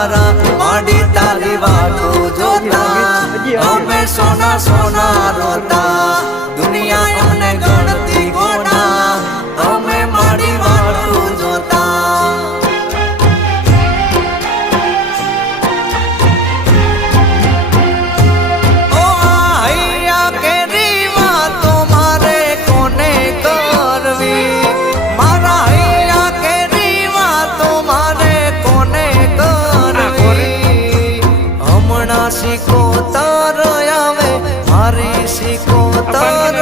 તારા માડી તારી વાતો જોતા અમે સોના સોના રોતા દુનિયા અમને ગણતી ગોડા અમે માડી વાતો જોતા ઓ હૈયા કેરી વાતો મારે કોને કરવી મારા હૈયા કેરી વાતો મારે કોને કરવી હમણાં શીખો તર આવે મારી શીખો તર